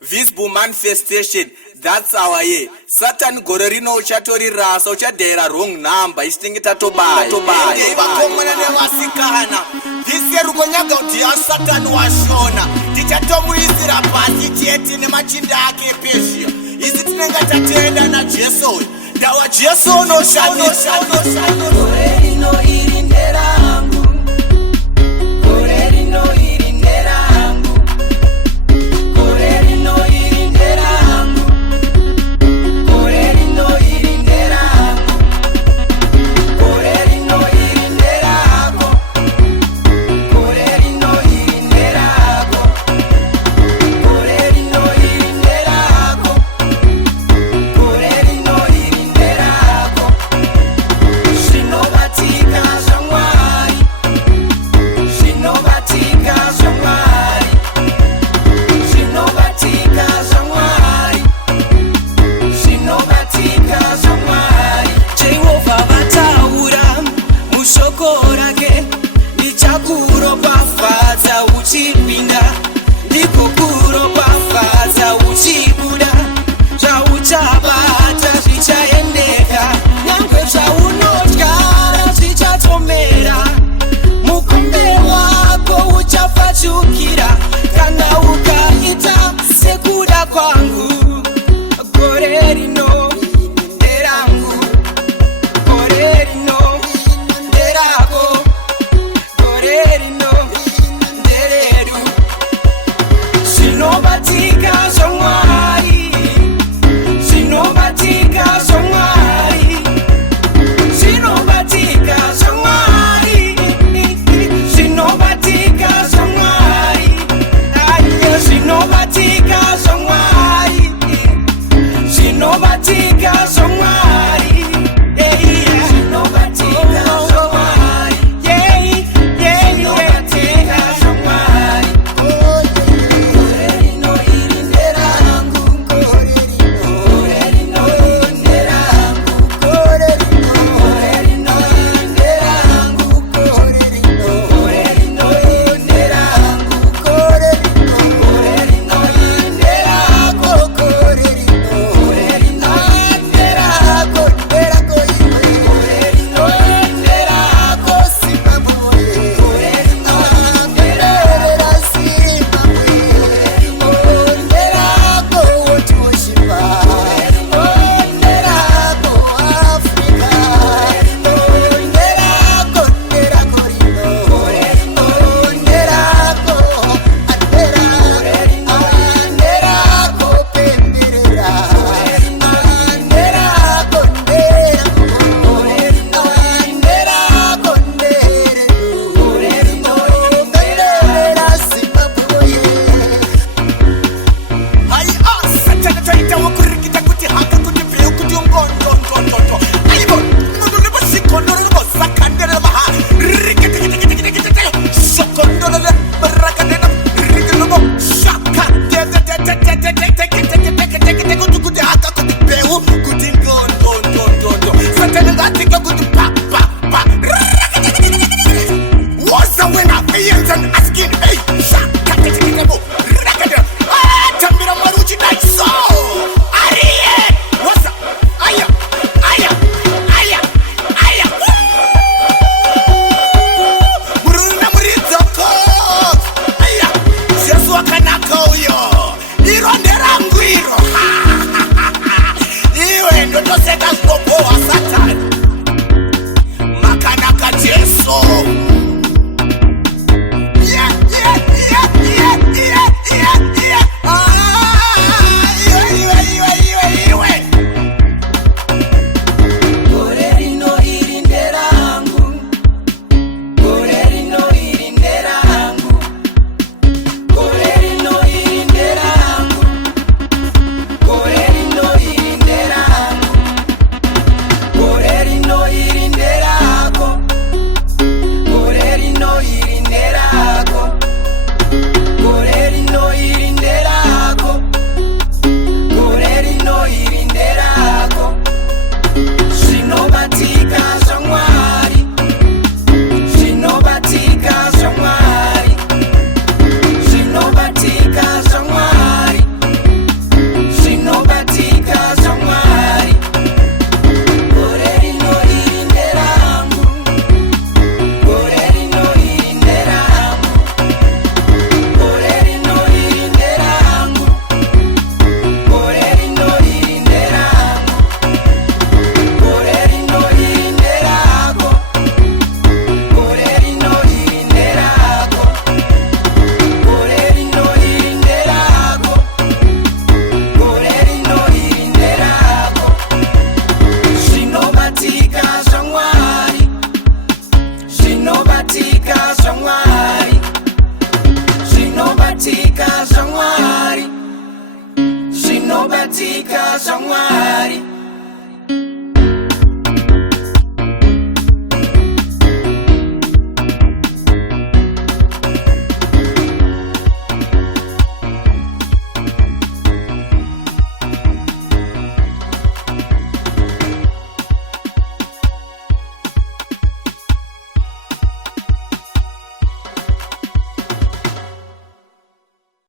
Visible manifestation, that's our year. Satan gorerino uchatori rasa uchadera wrong number istingita tobaya. Ibakomana ne wasikana. Hisi rugonyaga uti ya Satan washona. Tichatomuizira pasi tieti ne machinda ake peshia. Izi tinenga tatenda na Jesu. Dawa Jesu no shano. Gorerino irindera hangu. Gorerino irindera hangu. Gorerino irindera hangu. Gorerino irindera hangu. Gorerino irindera hangu. Gorerino irindera hangu. Gorerino irindera hangu. Gorerino irindera hangu. Zvinobatika zvamwari. Zvinobatika zvamwari. Zvinobatika zvamwari. Zvinobatika zvamwari. Jehovha vataura mushoko rake, ndichakuropafadza uchipinda, ndikukuropafadza uchibuda. Zvauchabata zvichaendeka, nyangwe zvaunodyara zvichatomera. Mukombe wako uchapfachukira kana ukaita sekuda kwangu. Gore rino nderangu, gore rino nderako, gore rino nderedu. Zvinobatika zvamwari, zvinobatika zvamwari, zvinobatika zvamwari, zvinobatika zvamwari, aiye zvinobatika zvamwari, zvinobatika zvamwari, zvinobatika zvamwari, zvinobatika zvamwari. Gore rino irindera hangu, gore rino irindera hangu, gore rino irindera hangu, gore rino irindera hangu, gore rino irindera hangu, gore rino irindera hangu, nderako iwe, gore rino irindera hangu, Zimbabwe, gore rino irindera Zimbabwe, gore irindera hangu, what worshiper, gore rino irindera hangu, Africa, gore irindera hangu, nderako rino, gore rino irindera hangu, andera, andera hangu, pemberera, andera hangu, nderako, gore rino irindera hangu, nderedu, gore rino irindera Zimbabwe. Hai Satan taita wakurikita kuti haka kuti peo kuti ngondo. Aibo mundu lebo sikondo lebo sakandela baha. Riketekete. Sokondo lebo barakadena. Rikelobo shaka. Tekete kuti haka kuti peo kuti ngondo. Satan ngatika kuti pa. What's the winner? Ian's an asking. Hey, shaka. Rakadena. Tambira maruchi daiso. Ariye. What's up? Aya. Muruna murizoko. Aya. Jesu akanaka uyo. Iro nderangu iro. Iwe ndotoseka zvobo wa Satan. Makanaka Jesu. Yeah. Iwe. Gore rino irindera hangu, gore rino irindera hangu, gore rino irindera hangu, gore rino irindera hangu, gore zvinobatika zvamwari.